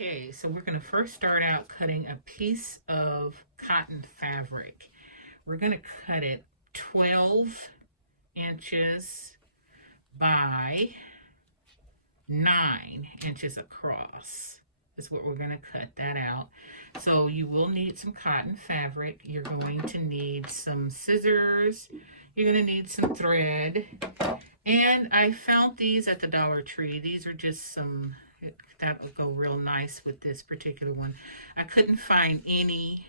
Okay, so we're going to first start out cutting a piece of cotton fabric. We're going to cut it 12 inches by 9 inches across. Is what we're going to cut that out. So you will need some cotton fabric. You're going to need some scissors. You're going to need some thread. And I found these at the Dollar Tree. These are just some, that will go real nice with this particular one. I couldn't find any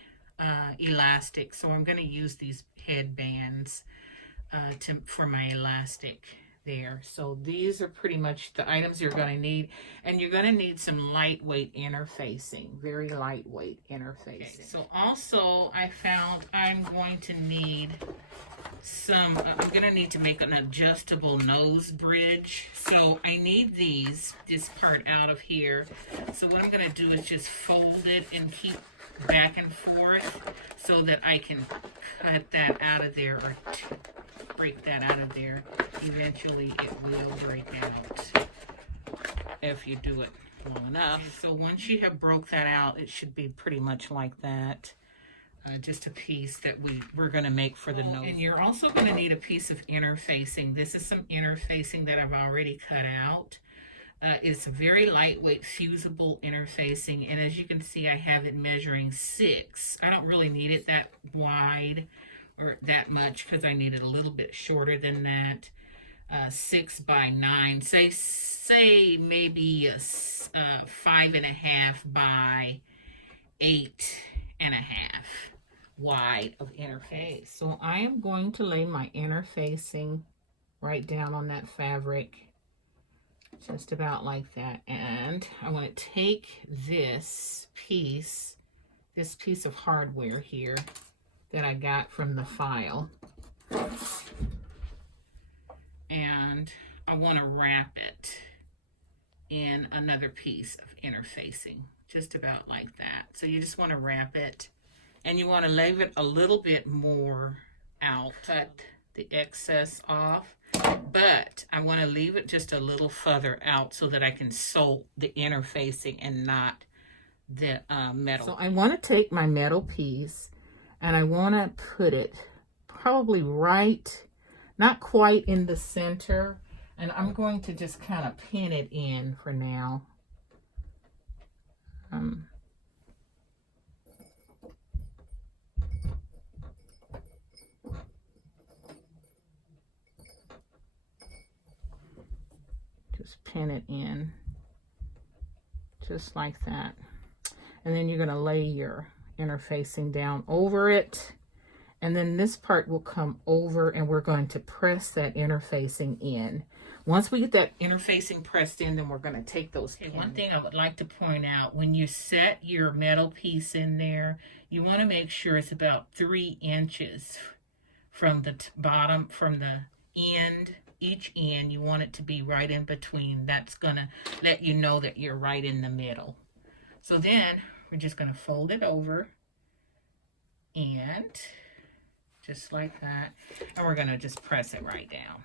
elastic, so I'm going to use these headbands for my elastic there. So these are pretty much the items you're going to need, and you're going to need some lightweight interfacing, very lightweight interfacing. Okay, so also I found I'm going to need some, I'm going to need to make an adjustable nose bridge. So I need this part out of here. So what I'm going to do is just fold it and keep back and forth so that I can cut that out of there or break that out of there. Eventually it will break out if you do it long enough. So once you have broke that out, it should be pretty much like that. Just a piece that we're going to make for the nose. And you're also going to need a piece of interfacing. This is some interfacing that I've already cut out. It's a very lightweight, fusible interfacing, and as you can see, I have it measuring 6. I don't really need it that wide or that much because I need it a little bit shorter than that. 6 by 9, say maybe a 5.5 by 8.5 wide of interface. So I am going to lay my interfacing right down on that fabric, just about like that. And I want to take this piece of hardware here that I got from the file, and I want to wrap it in another piece of interfacing, just about like that. So you just want to wrap it, and you want to leave it a little bit more out, cut the excess off, but I want to leave it just a little further out so that I can sew the interfacing and not the metal. So I want to take my metal piece and I want to put it probably right, not quite in the center, and I'm going to just kind of pin it in for now. Just pin it in, just like that. And then you're going to lay your interfacing down over it. And then this part will come over, and we're going to press that interfacing in. Once we get that interfacing pressed in, then we're going to take those pins. One thing I would like to point out, when you set your metal piece in there, you want to make sure it's about 3 inches from the bottom, from the end. Each end, you want it to be right in between. That's going to let you know that you're right in the middle. So then we're just going to fold it over, and just like that, and we're going to just press it right down,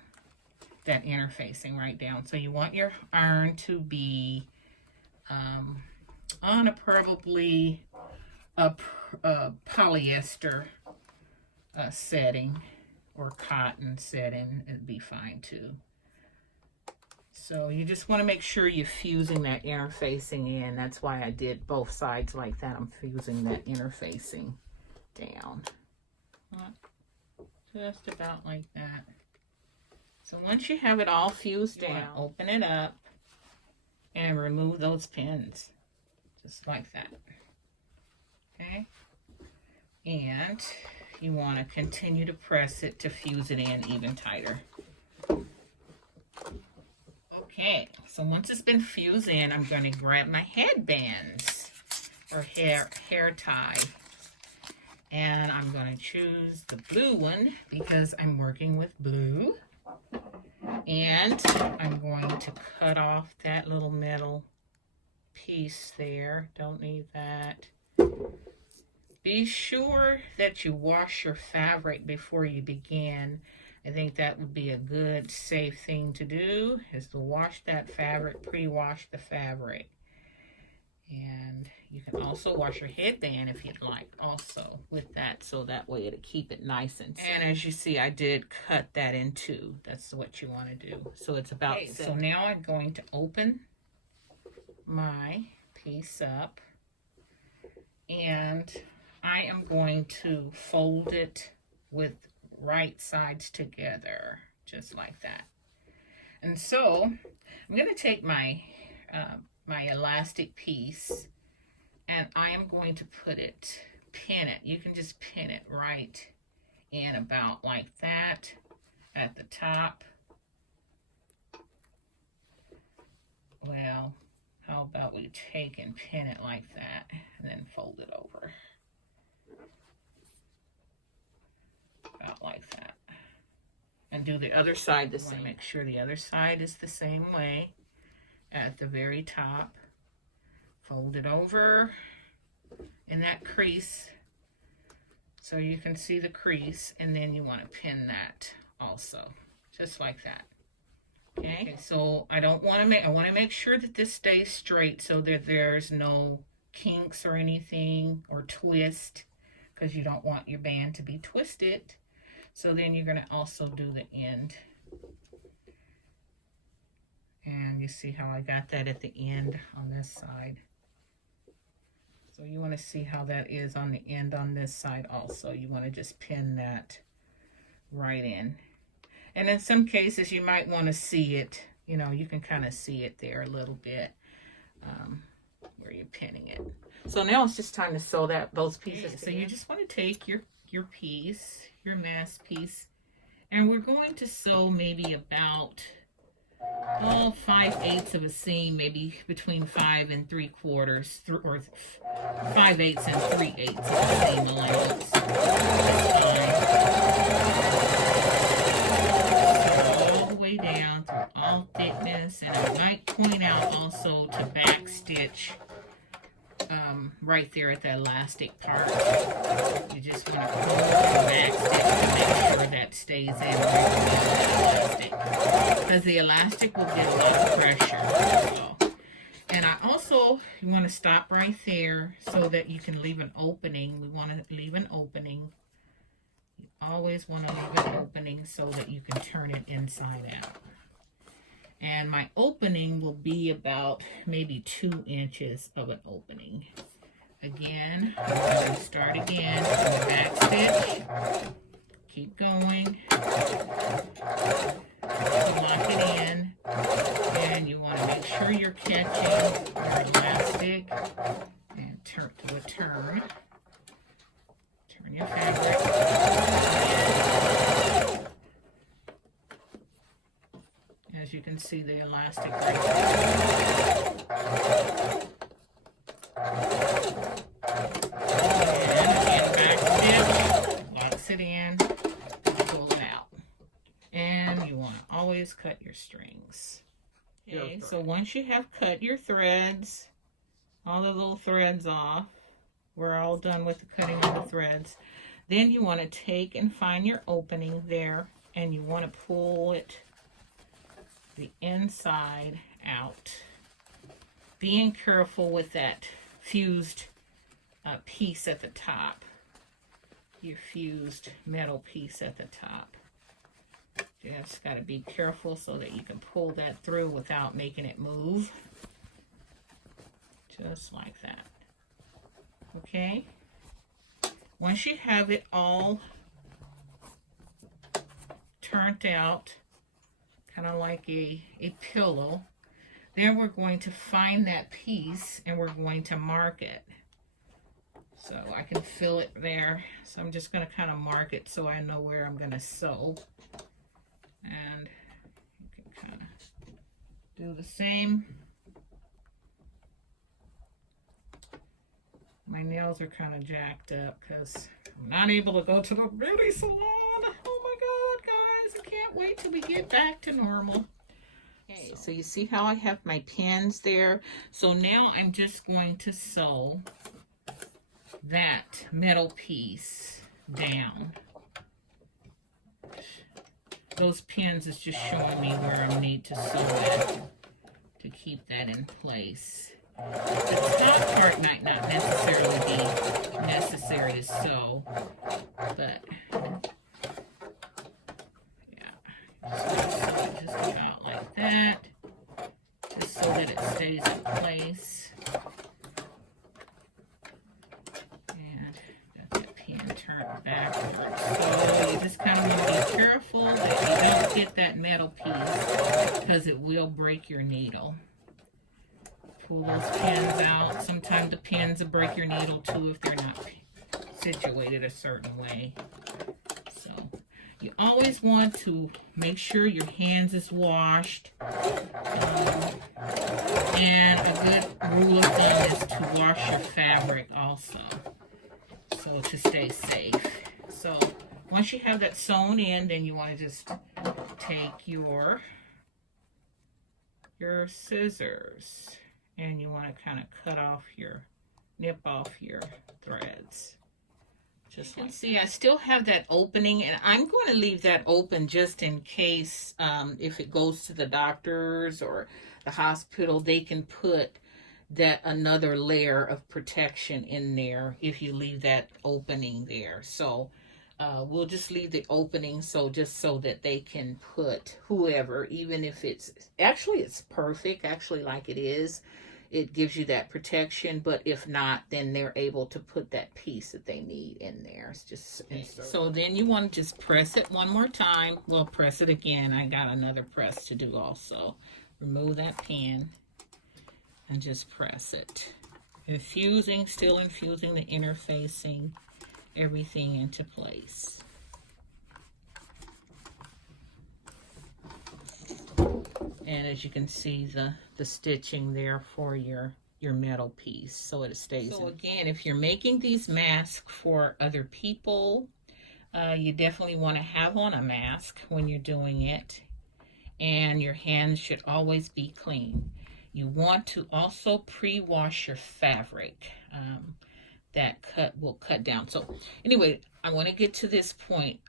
that interfacing right down. So you want your iron to be on probably a polyester setting, or cotton setting. It'd be fine too. So you just want to make sure you're fusing that interfacing in. That's why I did both sides like that. I'm fusing that interfacing down. Just about like that. So once you have it all fused down, open it up and remove those pins. Just like that. Okay? And you want to continue to press it to fuse it in even tighter. Okay, so once it's been fused in, I'm going to grab my headbands or hair tie. And I'm going to choose the blue one because I'm working with blue. And I'm going to cut off that little metal piece there. Don't need that. Be sure that you wash your fabric before you begin. I think that would be a good, safe thing to do, is to wash that fabric, pre-wash the fabric. And can also wash your headband if you'd like also with that, so that way it'll keep it nice and safe. And as you see, I did cut that in two. That's what you want to do. So it's about so now I'm going to open my piece up, and I am going to fold it with right sides together, just like that. And so I'm going to take my my elastic piece, and I am going to pin it. You can just pin it right in about like that at the top. Well, how about we take and pin it like that and then fold it over. About like that. And do the other side the same. Make sure the other side is the same way at the very top. Fold it over in that crease so you can see the crease, and then you want to pin that also, just like that. Okay, so I want to make sure that this stays straight so that there's no kinks or anything or twist, because you don't want your band to be twisted. So then you're going to also do the end. And you see how I got that at the end on this side. So you want to see how that is on the end on this side also. You want to just pin that right in. And in some cases you might want to see it. You know, you can kind of see it there a little bit where you're pinning it. So now it's just time to sew those pieces together. So you just want to take your piece, your mask piece, and we're going to sew maybe about 5/8 of a seam, maybe between 5 3/4, or 5/8 and 3/8 of a seam allowance. All the way down through all thickness, and I might point out also to back stitch right there at the elastic part. You just want to pull the back stitch to make sure that stays in right there, because the elastic will get a lot of pressure. So. And I also, you want to stop right there so that you can leave an opening. We want to leave an opening. You always want to leave an opening so that you can turn it inside out. And my opening will be about maybe 2 inches of an opening. Again, I'm going to start again from the back stitch. Keep going. Lock it in. And you want to make sure you're catching your elastic. And do a turn. Turn your fabric. As you can see, the elastic right there. And again, back stitch, locks it in, pull it out. And you want to always cut your strings. Okay, so once you have cut your threads, all the little threads off, we're all done with the cutting of the threads. Then you want to take and find your opening there, and you want to pull it the inside out, being careful with that fused piece at the top, your fused metal piece at the top. You just got to be careful so that you can pull that through without making it move, just like that. Okay, once you have it all turned out, kind of like a pillow, then we're going to find that piece and we're going to mark it. So I can feel it there. So I'm just going to kind of mark it so I know where I'm going to sew. And you can kind of do the same. My nails are kind of jacked up because I'm not able to go to the beauty salon. Oh my God, guys, I can't wait till we get back to normal. Okay, so you see how I have my pins there? So now I'm just going to sew that metal piece down. Those pins is just showing me where I need to sew that to keep that in place. The top part might not necessarily metal piece because it will break your needle. Pull those pins out. Sometimes the pins will break your needle too if they're not situated a certain way. So you always want to make sure your hands is washed. And a good rule of thumb is to wash your fabric also, so to stay safe. So once you have that sewn in, then you want to just take your scissors and you want to kind of cut off nip off your threads. Just like see, I still have that opening, and I'm going to leave that open just in case if it goes to the doctors or the hospital, they can put that another layer of protection in there if you leave that opening there. So we'll just leave the opening just so that they can put whoever, even if it's perfect, actually like it is. It gives you that protection, but if not, then they're able to put that piece that they need in there. It's just so then you want to just press it one more time. Well, press it again. I got another press to do also. Remove that pin and just press it. Still infusing the interfacing, everything into place. And as you can see, the stitching there for your metal piece, so it stays. So again, if you're making these masks for other people, you definitely want to have on a mask when you're doing it, and your hands should always be clean. You want to also pre-wash your fabric. That will cut down. So anyway, I want to get to this point.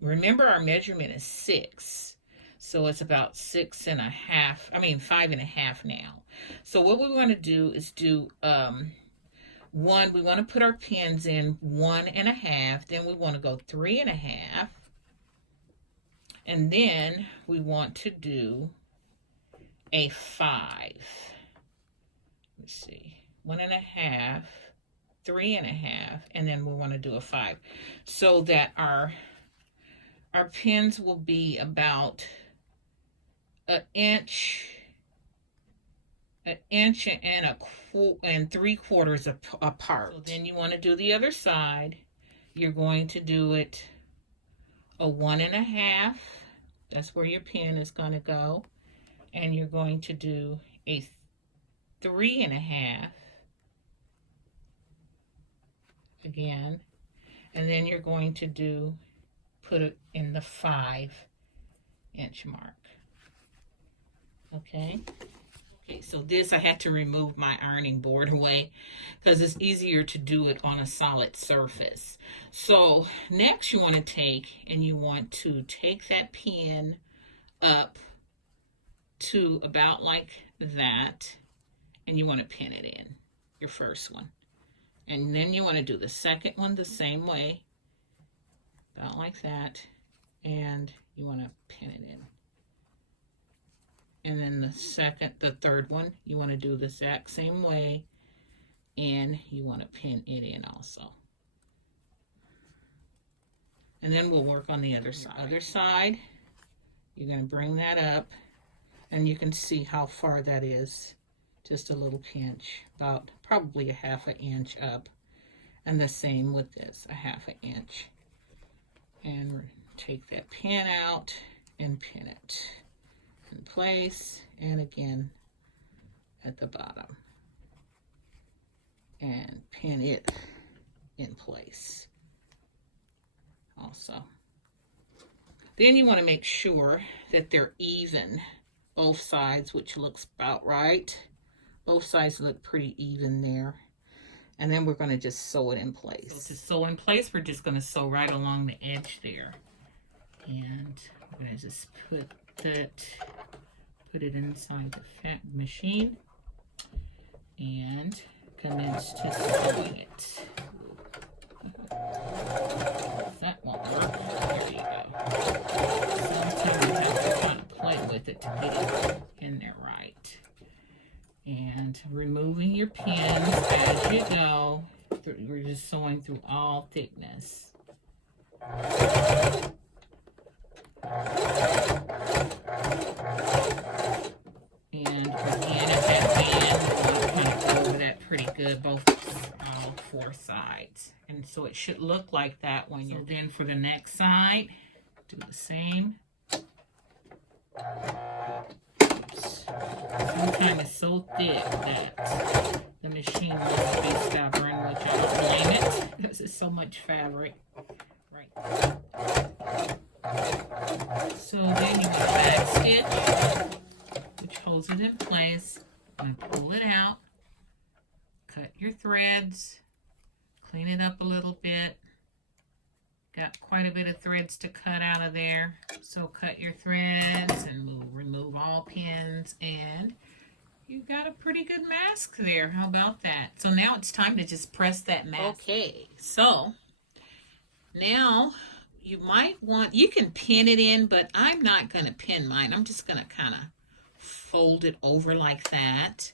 Remember, our measurement is 6. So it's about 5.5 now. So what we want to do is do we want to put our pins in 1.5, then we want to go 3.5, and then we want to do a 5. Let's see, 1.5, 3.5, and then we want to do a 5, so that our pins will be about an inch and 3/4 apart. So then you want to do the other side. You're going to do it a 1.5. That's where your pin is going to go. And you're going to do a 3.5 again. And then you're going to put it in the 5-inch mark. Okay, so this I had to remove my ironing board away because it's easier to do it on a solid surface. So next you want to take that pin up to about like that, and you want to pin it in, your first one. And then you want to do the second one the same way, about like that, and you want to pin it in. And then the third one, you want to do the exact same way, and you want to pin it in also. And then we'll work on the other side. Other side, you're going to bring that up, and you can see how far that is. Just a little pinch, about probably a 1/2 inch up. And the same with this, a 1/2 inch. And take that pin out and pin it in place, and again at the bottom, and pin it in place also. Then you want to make sure that they're even, both sides, which looks about right. Both sides look pretty even there. And then we're going to just sew it in place. So to sew in place, we're just going to sew right along the edge there. And we're going to just put it inside the fat machine and commence to sewing it. That won't work. There you go. Sometimes you have to kind of play with it to get it in there right. And removing your pins as you go. We're just sewing through all thickness. And again, at that band, you kind of go over that pretty good, all four sides. And so it should look like that when you're then for the next side, do the same. Oops. Sometimes it's so thick that the machine must be stubborn, which I don't blame it because it's so much fabric. Right. So then you get a back stitch, which holds it in place. And pull it out, cut your threads, clean it up a little bit. Got quite a bit of threads to cut out of there. So cut your threads and remove all pins, and you've got a pretty good mask there. How about that? So now it's time to just press that mask. Okay, so now you might want, you can pin it in, but I'm not going to pin mine. I'm just going to kind of fold it over like that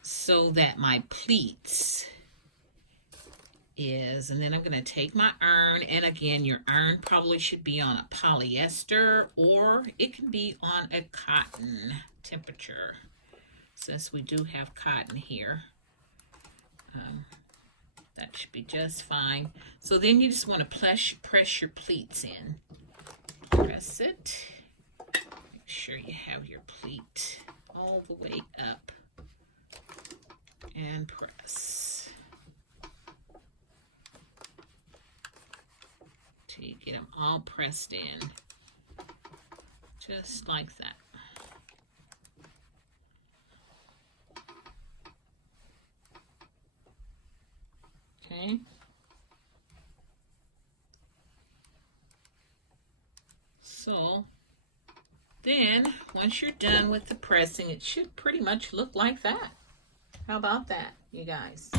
so that my pleats is, and then I'm going to take my iron, and again, your iron probably should be on a polyester, or it can be on a cotton temperature, since we do have cotton here. That should be just fine. So then you just want to press your pleats in. Press it. Make sure you have your pleat all the way up. And press. Till you get them all pressed in. Just like that. Okay. So then once you're done with the pressing, it should pretty much look like that. How about that, you guys?